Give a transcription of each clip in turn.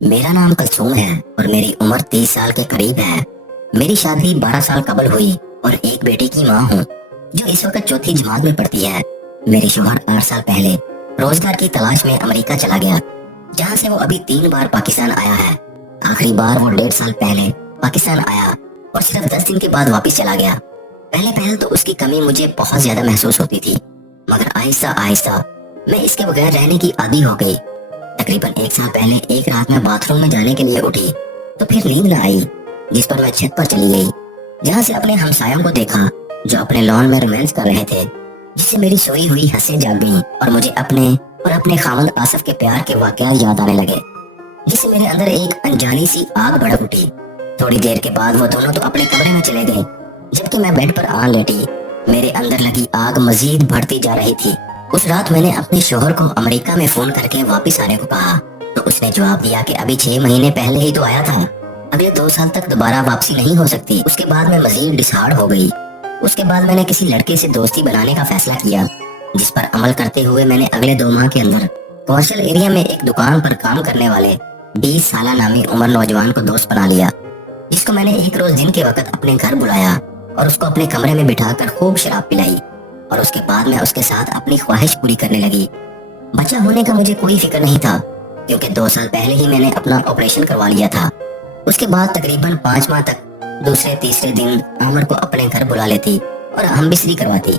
मेरा नाम कलसूम है और मेरी उम्र 30 साल के करीब है। मेरी शादी 12 साल कबल हुई और एक बेटी की माँ हूँ जो इस वक्त चौथी जमात में पढ़ती है। मेरे शौहर 8 साल पहले रोजगार की तलाश में अमेरिका चला गया, जहाँ से वो अभी 3 बार पाकिस्तान आया है। आखिरी बार वो 1.5 साल पहले पाकिस्तान आया और सिर्फ 10 दिन के बाद वापस चला गया। पहले तो उसकी कमी मुझे बहुत ज्यादा महसूस होती थी, मगर आहिस्ता आहिस्ता मैं इसके बगैर रहने की आदी हो गई। तकरीबन 1 साल पहले एक रात में बाथरूम में जाने के लिए उठी तो फिर नींद न आई, जिस पर मैं छत पर चली गई, जहाँ से अपने हमसायों को देखा जो अपने लॉन में रोमांस कर रहे थे, जिससे मेरी सोई हुई हंसें जाग गईं और मुझे अपने खामद आसिफ के प्यार के वाकयात याद आने लगे, जिससे मेरे अंदर एक अनजानी सी आग भड़क उठी। थोड़ी देर के बाद वो दोनों तो अपने कमरे में चले गए, जबकि मैं बेड पर आ लेटी। मेरे अंदर लगी आग मजीद बढ़ती जा रही थी। उस रात मैंने अपने शोहर को अमेरिका में फोन करके वापस आने को कहा, तो उसने जवाब दिया कि अभी 6 महीने पहले ही तो आया था, अगले 2 साल तक दोबारा वापसी नहीं हो सकती। उसके बाद मैं मजीद डिसहार्ड हो गई। उसके बाद मैंने किसी लड़के से दोस्ती बनाने का फैसला किया, जिस पर अमल करते हुए मैंने अगले 2 माह के अंदर कौशल एरिया में एक दुकान पर काम करने वाले 20 साल नामी उम्र नौजवान को दोस्त बना लिया, जिसको मैंने एक रोज दिन के वक्त अपने घर बुलाया और उसको अपने कमरे में बिठाकर खूब शराब पिलाई, और उसके बाद मैं उसके साथ अपनी ख्वाहिश पूरी करने लगी। बच्चा होने का मुझे कोई फिक्र नहीं था, क्योंकि 2 साल पहले ही मैंने अपना ऑपरेशन करवा लिया था। उसके बाद तकरीबन 5 माह तक दूसरे तीसरे दिन आमर को अपने घर बुला लेती और हम बिस्तरी करवाती।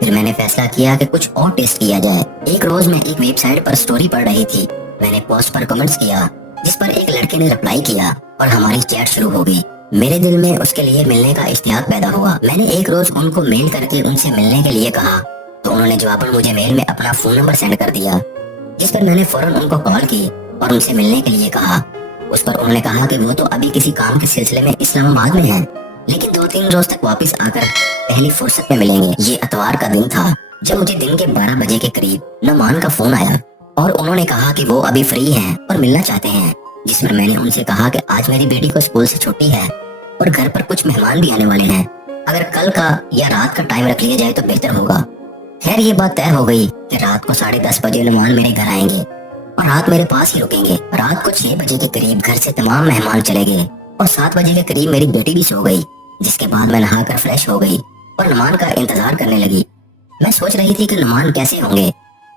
फिर मैंने फैसला किया कि कुछ और टेस्ट किया जाए। एक रोज मैं एक वेबसाइट पर स्टोरी पढ़ रही थी। मैंने पोस्ट पर कमेंट्स किया, जिस पर एक लड़के ने रिप्लाई किया और हमारी चैट शुरू हो गई। मेरे दिल में उसके लिए मिलने का इश्तियाक पैदा हुआ। मैंने एक रोज उनको मेल करके उनसे मिलने के लिए कहा, तो उन्होंने जवाबन मुझे मेल में अपना फोन नंबर सेंड कर दिया, जिस पर मैंने फौरन उनको कॉल की और उनसे मिलने के लिए कहा। उस पर उन्होंने कहा कि वो तो अभी किसी काम के सिलसिले में इस्लामाबाद में हैं, लेकिन 2-3 रोज तक वापस आकर पहली फुर्सत में मिलेंगे। ये इतवार का दिन था जब मुझे दिन के 12 बजे के करीब नुमान का फोन आया और उन्होंने कहा कि वो अभी फ्री हैं और मिलना चाहते हैं, जिस पर मैंने उनसे कहा कि आज मेरी बेटी को स्कूल से छुट्टी है और घर पर कुछ मेहमान भी आने वाले हैं, अगर कल का या रात का टाइम रख लिया जाए तो बेहतर होगा। खैर ये बात तय हो गई कि रात को 10:30 बजे नुमान मेरे घर आएंगे और रात मेरे पास ही रुकेंगे। रात को 6 बजे के करीब घर से तमाम मेहमान चले गए और 7 बजे के करीब मेरी बेटी भी सो गई, जिसके बाद मैं नहाकर फ्रेश हो गई और नुमान का इंतजार करने लगी। मैं सोच रही थी कि नुमान कैसे होंगे।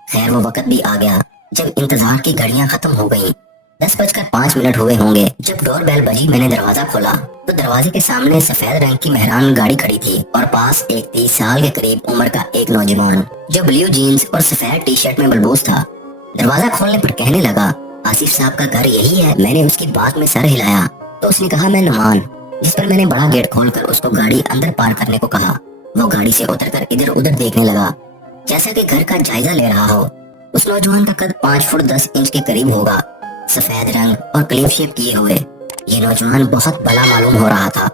खैर वो वक्त भी आ गया जब इंतजार की घड़ियां खत्म हो गई। 10:05 हुए होंगे जब डोर बेल बजी। मैंने दरवाजा खोला तो दरवाजे के सामने सफेद रंग की मेहरान गाड़ी खड़ी थी और पास एक 30 साल के करीब उम्र का एक नौजवान जो ब्लू जीन्स और सफेद टी शर्ट में मलबूस था। दरवाजा खोलने पर कहने लगा, आसिफ साहब का घर यही है। मैंने उसकी बात में सर हिलाया तो उसने कहा, मैं नुमान, जिस पर मैंने बड़ा गेट खोलकर उसको गाड़ी अंदर पार करने को कहा। वो गाड़ी से उतरकर इधर उधर देखने लगा, जैसा कि घर का जायजा ले रहा हो। उस नौजवान का कद 5 फुट 10 इंच के करीब होगा, सफेद रंग और क्लीन शेव किए हुए। ये नौजवान बहुत भला मालूम हो रहा था।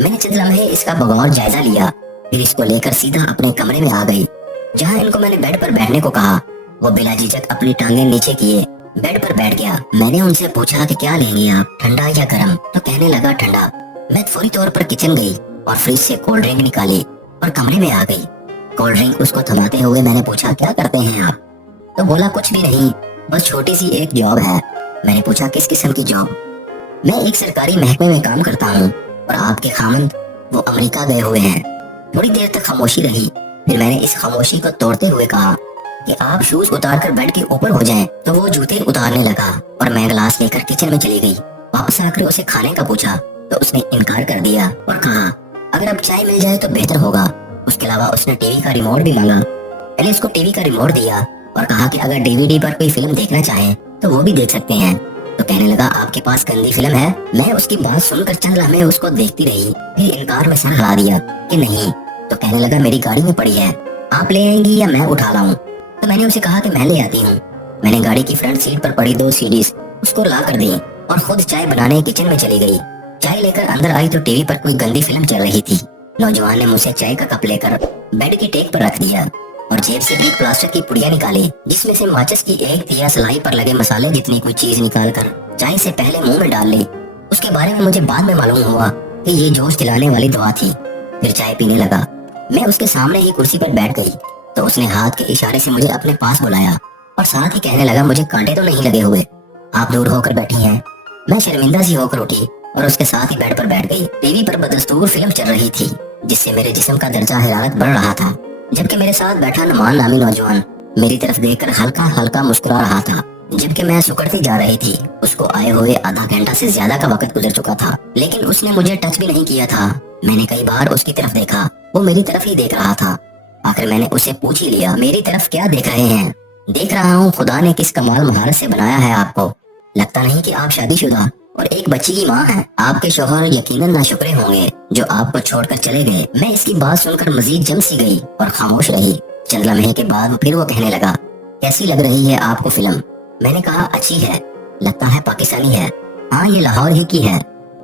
मैंने चंद लम्हे इसका बगौर जायजा लिया, फिर इसको लेकर सीधा अपने कमरे में आ गई, जहाँ इनको मैंने बेड पर बैठने को कहा। वो बिला झिझक अपनी टांगे नीचे किए बेड पर बैठ गया। मैंने उनसे पूछा कि क्या लेंगे आप, ठंडा या गर्म? तो कहने लगा ठंडा। मैं फौरी तौर पर किचन गई और फ्रिज से कोल्ड ड्रिंक निकाली और कमरे में आ गई। कोल्ड ड्रिंक उसको थमाते हुए मैंने पूछा, क्या करते हैं आप? तो बोला, कुछ भी नहीं, बस छोटी सी एक जॉब है। मैंने पूछा, किस किस्म की जॉब? मैं एक सरकारी महकमे में काम करता हूँ और आपके खामंद वो अमेरिका गए हुए हैं। थोड़ी देर तक खामोशी रही, फिर मैंने इस खामोशी को तोड़ते हुए कहा कि आप शूज उतारकर बेड के ऊपर हो जाएं। तो वो जूते उतारने लगा और मैं गिलास लेकर किचन में चली गई। वापस आकर उसे खाने का पूछा तो उसने इनकार कर दिया और कहा, अगर अब चाय मिल जाए तो बेहतर होगा। उसके अलावा उसने टीवी का रिमोट भी मांगा। मैंने उसको टीवी का रिमोट दिया और कहा कि अगर डीवीडी पर कोई फिल्म देखना चाहे तो वो भी देख सकते हैं। तो कहने लगा, आपके पास गंदी फिल्म है? मैं उसकी बात सुनकर चंद लम्हे उसको देखती रही, फिर इनकार में सर हिला दिया कि नहीं। तो कहने लगा, मेरी गाड़ी में पड़ी है, आप ले आएंगी या मैं उठा लाऊं? तो मैंने उसे कहा कि मैं ले आती हूँ। मैंने गाड़ी की फ्रंट सीट पर पड़ी 2 सीडीज उसको ला कर दी और खुद चाय बनाने किचन में चली गई। चाय लेकर अंदर आई तो टीवी पर कोई गंदी फिल्म चल रही थी। नौजवान ने मुझसे चाय का कप लेकर बेड की टेक पर रख दिया और जेब से एक प्लास्टिक की पुड़िया निकाली, जिसमें से माचिस की एक तिया सलाई पर लगे मसाले जितनी कोई चीज निकाल कर चाय से पहले मुंह में डाल ली। उसके बारे में मुझे बाद में मालूम हुआ कि ये जोश दिलाने वाली दवा थी। फिर चाय पीने लगा। मैं उसके सामने ही कुर्सी पर बैठ गई तो उसने हाथ के इशारे से मुझे अपने पास बुलाया और साथ ही कहने लगा, मुझे कांटे तो नहीं लगे हुए, आप दूर होकर बैठी हैं, मैं शर्मिंदा सी होकर उठी और उसके साथ ही बेड पर बैठ गई। टीवी पर बदस्तूर फिल्म चल रही थी जिससे मेरे जिस्म का दर्जा हरारत बढ़ रहा था, जबकि मेरे साथ बैठा नुमान नामी नौजवान मेरी तरफ देखकर हल्का हल्का मुस्कुरा रहा था। जबकि मैं सुकड़ती जा रही थी, उसको आए हुए आधा घंटा से ज्यादा का वक्त गुजर चुका था, लेकिन उसने मुझे टच भी नहीं किया था। मैंने कई बार उसकी तरफ देखा, वो मेरी तरफ ही देख रहा था। आखिर मैंने उसे पूछ ही लिया, मेरी तरफ क्या देख रहे हैं? देख रहा हूँ खुदा ने किस कमाल महारत से बनाया है आपको। लगता नहीं कि आप शादीशुदा और एक बच्ची की माँ हैं। आपके शौहर यकीनन नाशुक्रे होंगे जो आपको छोड़कर चले गए। मैं इसकी बात सुनकर मजीद जम सी गई और खामोश रही। चंद लम्हे के बाद फिर वो कहने लगा, कैसी लग रही है आपको फिल्म? मैंने कहा, अच्छी है। लगता है पाकिस्तानी है। हाँ, ये लाहौर ही की है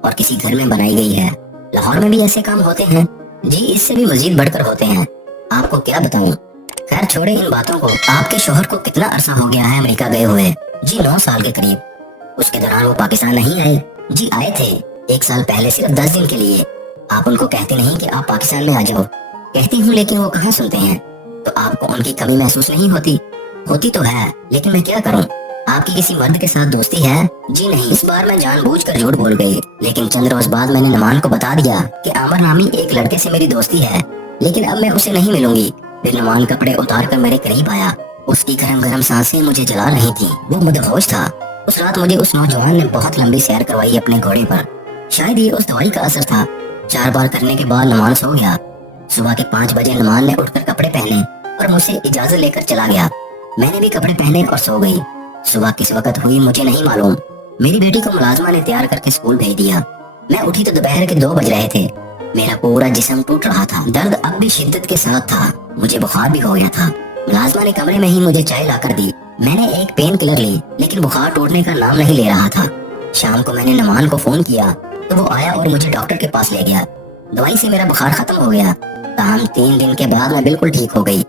और किसी घर में बनाई गई है। लाहौर में भी ऐसे काम होते हैं? जी, इससे भी मजीद बढ़कर होते हैं। आपको क्या बताऊं? खैर छोड़े इन बातों को। आपके शौहर को कितना अरसा हो गया है अमेरिका गए हुए? जी 9 साल के करीब। उसके दौरान वो पाकिस्तान नहीं आए? जी आए थे, 1 साल पहले, सिर्फ 10 दिन के लिए। आप उनको कहते नहीं कि आप पाकिस्तान में आ जाओ? कहती हूँ, लेकिन वो कहाँ सुनते हैं। तो आपको उनकी कमी महसूस नहीं होती? होती तो है, लेकिन मैं क्या करूँ? आपकी किसी मर्द के साथ दोस्ती है? जी नहीं। इस बार मैं जानबूझकर झूठ बोल गई, लेकिन चंद रोज बाद मैंने नुमान को बता दिया कि आमर नामी एक लड़के से मेरी दोस्ती है, लेकिन अब मैं उससे नहीं मिलूंगी। फिर नुमान कपड़े उतार कर मेरे करीब आया। उसकी गरम गरम सांसें मुझे जला रही थी। वो मदहोश था। उस रात मुझे उस नौजवान ने बहुत लंबी सैर करवाई अपने घोड़े पर। शायद ये उस दवाई का असर था। 4 बार करने के बाद नुमान सो गया। सुबह के 5 बजे नुमान ने उठकर कपड़े पहने और मुझसे इजाजत लेकर चला गया। मैंने भी कपड़े पहने और सो गई। सुबह किस वक्त हुई मुझे नहीं मालूम। मेरी बेटी को मुलाजमा ने तैयार करके स्कूल भेज दिया। मैं उठी तो दोपहर के 2 बज रहे थे। मेरा पूरा जिस्म टूट रहा था। दर्द अब भी शिद्दत के साथ था। मुझे बुखार भी हो गया था। मुलाजमा ने कमरे में ही मुझे चाय लाकर दी। मैंने एक पेन किलर ली, लेकिन बुखार टूटने का नाम नहीं ले रहा था। शाम को मैंने नुमान को फोन किया तो वो आया और मुझे डॉक्टर के पास ले गया। दवाई से मेरा बुखार खत्म हो गया। तमाम 3 दिन के बाद मैं बिल्कुल ठीक हो गई।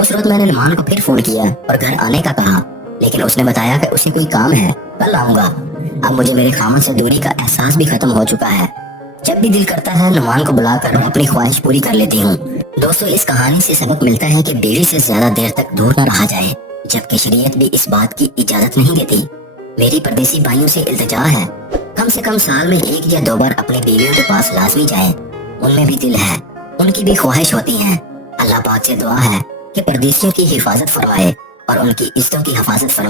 उस रोज मैंने नुमान को फिर फोन किया और घर आने का कहा, लेकिन उसने बताया कि उसे कोई काम है, कल आऊंगा। अब मुझे मेरे खामन से दूरी का एहसास भी खत्म हो चुका है। जब भी दिल करता है नुमान को बुलाकर अपनी ख्वाहिश पूरी कर लेती हूँ। दोस्तों, इस कहानी से सबक मिलता है कि बीवी से ज्यादा देर तक दूर न रहा जाए, जबकि शरीयत भी इस बात की इजाजत नहीं देती। मेरी परदेसी भाइयों से इल्तिजा है, कम से कम साल में 1 या 2 बार अपनी बीवियों के पास लाजमी जाएं। उनमें भी दिल है, उनकी भी ख्वाहिश होती है। अल्लाह पाक से दुआ है कि परदेसियों की हिफाजत फरमाए और उनकी इज्जतों की हिफाजत फरमाए।